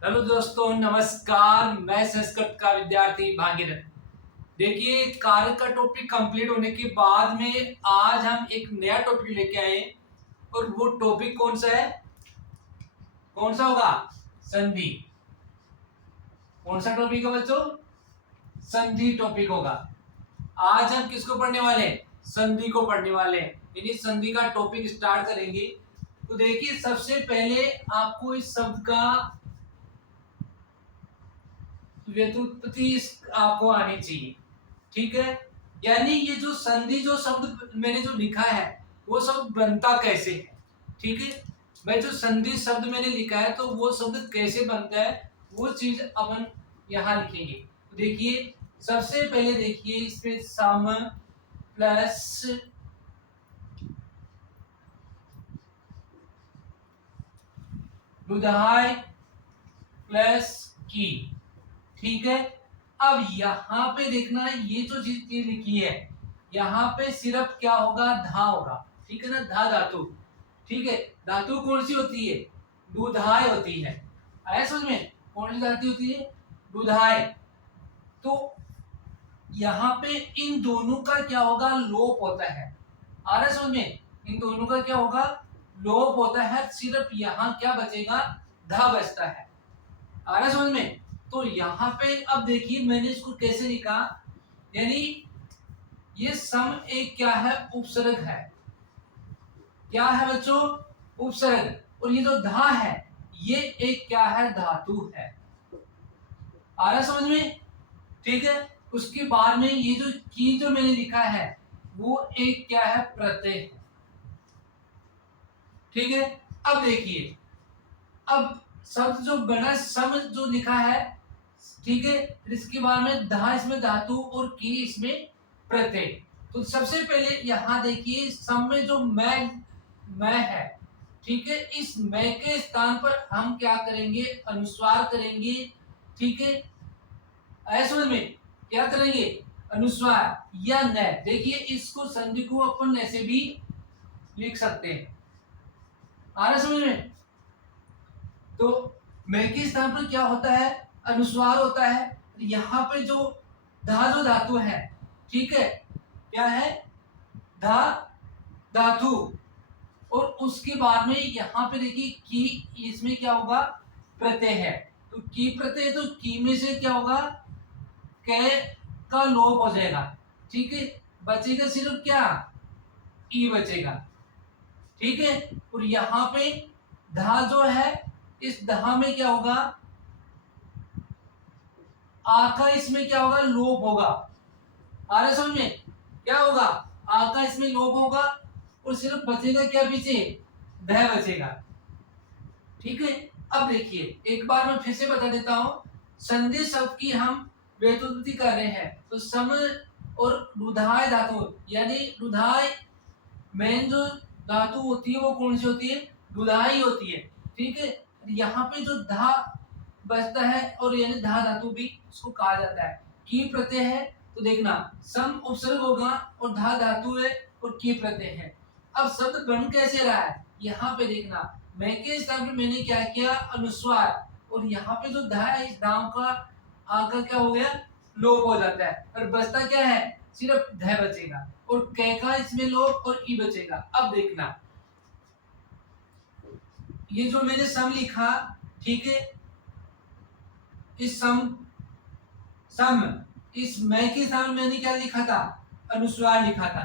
Hello दोस्तों, नमस्कार। मैं संस्कृत का विद्यार्थी भागीरथ। देखिए, कार्य का टॉपिक कंप्लीट होने के बाद में आज हम एक नया टॉपिक लेके आए। और वो टॉपिक कौन सा है? कौन सा होगा? संधि। कौन सा टॉपिक है बच्चों? संधि टॉपिक होगा। आज हम किसको पढ़ने वाले हैं? संधि को पढ़ने वाले हैं। यानी संधि का टॉपिक स्टार्ट करेंगे। तो देखिए, सबसे पहले आपको इस शब्द का व्युत्पत्ति आपको आनी चाहिए। ठीक है। यानी ये जो संधि, जो शब्द मैंने जो लिखा है, वो शब्द बनता कैसे है। ठीक है। मैं जो संधि शब्द मैंने लिखा है, तो वो शब्द कैसे बनता है, वो चीज अपन यहाँ लिखेंगे। तो देखिए, सबसे पहले देखिए इसमें सम प्लस बुधाई प्लस की। ठीक है। अब यहाँ पे देखना, ये जो चीज लिखी है, यहाँ पे सिर्फ क्या होगा? धा होगा। ठीक है ना, धा धातु। ठीक है। धातु कौन सी होती है? दुधाय होती है। आया समझ में? कौन सी धातु होती है? दुधाय। तो यहाँ पे इन दोनों का क्या होगा? लोप होता है। आ रहा है समझ में? इन दोनों का क्या होगा? लोप होता है। सिर्फ यहाँ क्या बचेगा? धा बचता है। आ रहा है समझ में? तो यहाँ पे अब देखिए, मैंने इसको कैसे लिखा। यानी ये सम एक क्या है? उपसर्ग है। क्या है बच्चों? उपसर्ग। और ये जो धा है, ये एक क्या है? धातु है। आ रहा समझ में? ठीक है। उसके बाद में ये जो की जो मैंने लिखा है, वो एक क्या है? प्रत्यय है। ठीक है। अब देखिए, अब शब्द जो बना सम जो लिखा है, ठीक है, इसके बाद में धा इसमें धातु और की इसमें प्रत्यय। तो सबसे पहले यहां देखिए, सम में जो मैं है, ठीक है, इस मैं के स्थान पर हम क्या करेंगे? अनुस्वार करेंगे। ठीक है। ऐसे में क्या करेंगे? अनुस्वार या न। देखिए, इसको संधि को अपन ऐसे भी लिख सकते हैं। आ रहा समझ में? तो मैं के स्थान पर क्या होता है? अनुस्वार होता है। यहाँ पे जो धा जो धातु है, ठीक है, क्या है? धा धातु। और उसके बाद में यहाँ पे देखिए की, इसमें क्या होगा? प्रत्यय है। तो की प्रत्यय, तो की में से क्या होगा? कै का लोप हो जाएगा। ठीक है। बचेगा सिर्फ क्या? ई बचेगा। ठीक है। और यहाँ पे धा जो है, इस धा में क्या होगा? आ का इसमें क्या होगा? लोप होगा। आ रहा समझ में? क्या होगा? आ का इसमें लोप होगा। और सिर्फ बचेगा क्या पीछे? ध बचेगा। ठीक है। अब देखिए, एक बार मैं फिर से बता देता हूं। संधि शब्द की हम व्युत्पत्ति कर रहे हैं। तो सम और रुधाय धातु, यानी रुधाय मेन जो धातु होती है, वो कौन सी होती है? रुधाई होती है। ठीक है। यहाँ पे जो धा बचता है, और यानी धा धातु भी उसको कहा जाता है। की प्रत्यय है। तो देखना, सम उपसर्ग होगा और धा धातु है और की प्रत्यय है। अब शब्द बन कैसे रहा है? यहाँ पे देखना, मैं के स्थान पे मैंने क्या किया? अनुस्वार। और यहाँ पे जो धा है, इस दाम का आका क्या हो गया? लोप हो जाता है। और बचता क्या है? सिर्फ ध बचेगा। और कै का इसमें लोप और ई बचेगा। अब देखना, ये जो मैंने सम लिखा, ठीक है, इस सम सम इस मैं के सामने मैंने क्या लिखा था? अनुस्वार लिखा था।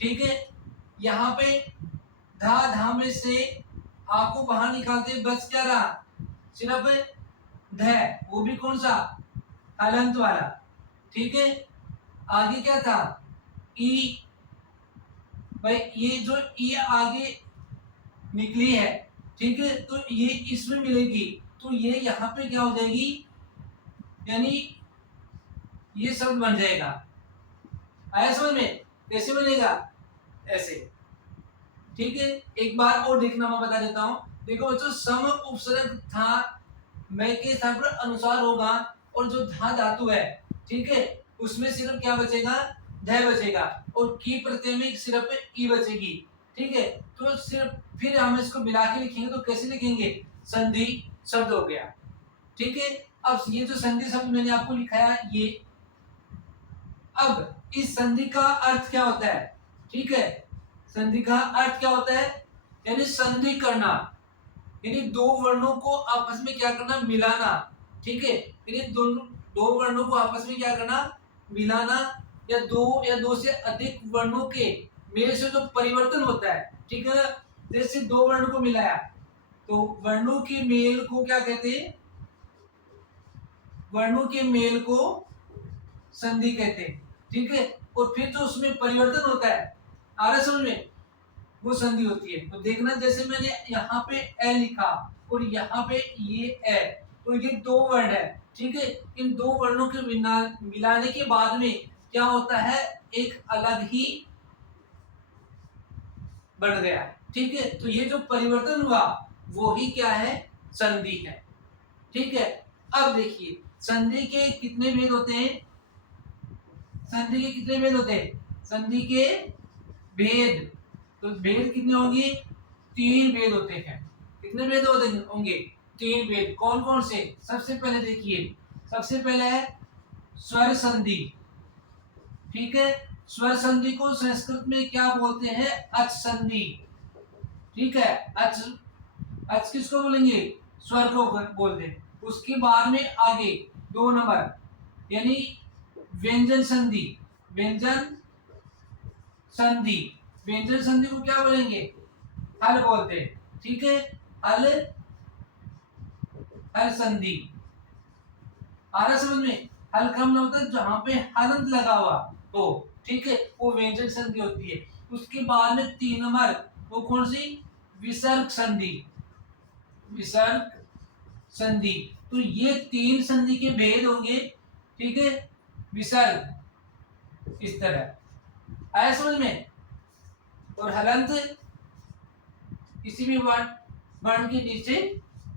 ठीक है। यहाँ पे धा धा में से आ को बाहर निकालते बच क्या रहा? सिर्फ ध, वो भी कौन सा? हलंत वाला। ठीक है। आगे क्या था? ई। भाई, ये जो ई आगे निकली है, ठीक है, तो ये इसमें मिलेगी। तो ये यहाँ पे क्या हो जाएगी? यानी ये शब्द बन जाएगा। आया समझ में? कैसे बनेगा? ऐसे। ठीक है। एक बार और देखना, मैं बता देता हूं। देखो बच्चों, सम उपसर्ग था, मैं के स्थान पर अनुसार होगा। और जो धा धातु है, ठीक है, उसमें सिर्फ क्या बचेगा? ध बचेगा। और की प्रत्यय में सिर्फ ई बचेगी। ठीक है। तो सिर्फ फिर हम इसको मिला के लिखेंगे। तो कैसे लिखेंगे? संधि शब्द हो गया। ठीक है। अब ये जो संधि शब्द मैंने आपको लिखाया ये, अब इस संधि का अर्थ क्या होता है, ठीक है, संधि का अर्थ क्या होता है, यानी संधि करना, यानी दो वर्णों को आपस में क्या करना, मिलाना, ठीक है, यानी दोनों दो वर्णों को आपस में क्या करना, मिलाना, या दो से अधिक वर्णों के मेल से जो परिवर्तन होता है, ठीक है ना। जैसे दो वर्णों को मिलाया तो वर्णों के मेल को क्या कहते हैं, वर्णों के मेल को संधि कहते हैं, ठीक है। और फिर जो उसमें परिवर्तन होता है, आ रहा समझ में, वो संधि होती है। तो देखना, जैसे मैंने यहाँ पे ए लिखा और यहाँ पे ये ए, तो ये दो वर्ण है, ठीक है। इन दो वर्णों के मिलाने के बाद में क्या होता है, एक अलग ही बन गया, ठीक है। तो ये जो परिवर्तन हुआ वो ही क्या है, संधि है, ठीक है। अब देखिए संधि के कितने भेद होते हैं, संधि के कितने भेद होते हैं, संधि के भेद, तो भेद कितने होंगे, तीन भेद होते हैं। कितने भेद होंगे, तीन भेद। कौन कौन से, सबसे पहले देखिए, सबसे पहले है स्वर संधि, ठीक है। स्वर संधि को संस्कृत में क्या बोलते हैं, अच संधि, ठीक है। अच, अच किसको बोलेंगे, स्वर को बोलते हैं। उसके बाद में आगे 2 नंबर यानी व्यंजन संधि, व्यंजन संधि, व्यंजन संधि को क्या बोलेंगे, हल बोलते हैं, ठीक है। हल, हल संधि, आ रहा समझ में, हल का मतलब होता है जहां पे हलंत लगा हुआ हो, ठीक है, वो व्यंजन संधि होती है। उसके बाद में 3 नंबर वो कौन सी, विसर्ग संधि, विसर्ग संधि। तो ये 3 संधि के भेद होंगे, ठीक है। विसर्ग इस तरह, आया समझ में, और हलंत किसी भी वर्ण के नीचे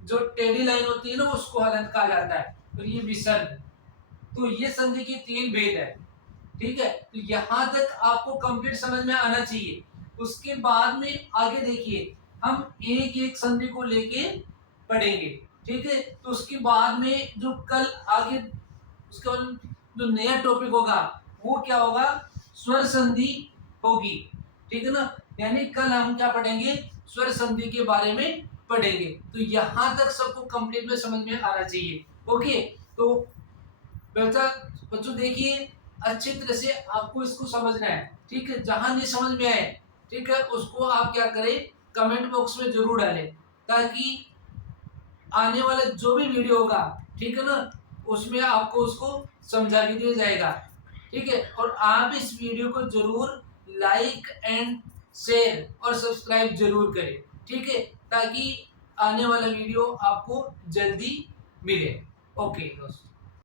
जो टेढ़ी लाइन होती है ना उसको हलंत कहा जाता है, और ये विसर्ग। तो ये संधि के 3 भेद है, ठीक है। तो यहां तक आपको कंप्लीट समझ में आना चाहिए। उसके बाद में आगे देखिए हम एक एक संधि को लेके पढ़ेंगे, ठीक है। तो उसके बाद में जो कल आगे उसके बाद जो नया टॉपिक होगा वो क्या होगा, स्वर संधि होगी, ठीक है ना। यानी कल हम क्या पढ़ेंगे, स्वर संधि के बारे में पढ़ेंगे। तो यहां तक सबको कंप्लीट में समझ में आना चाहिए, ओके। तो बच्चों देखिए अच्छी तरह से आपको इसको समझना है, ठीक है। जहां नहीं समझ में आए, ठीक है, उसको आप क्या करें, कमेंट बॉक्स में जरूर डालें, ताकि आने वाला जो भी वीडियो होगा, ठीक है ना, उसमें आपको उसको समझा भी दिया जाएगा, ठीक है। और आप इस वीडियो को जरूर लाइक एंड शेयर और सब्सक्राइब जरूर करें, ठीक है, ताकि आने वाला वीडियो आपको जल्दी मिले। ओके दोस्तों।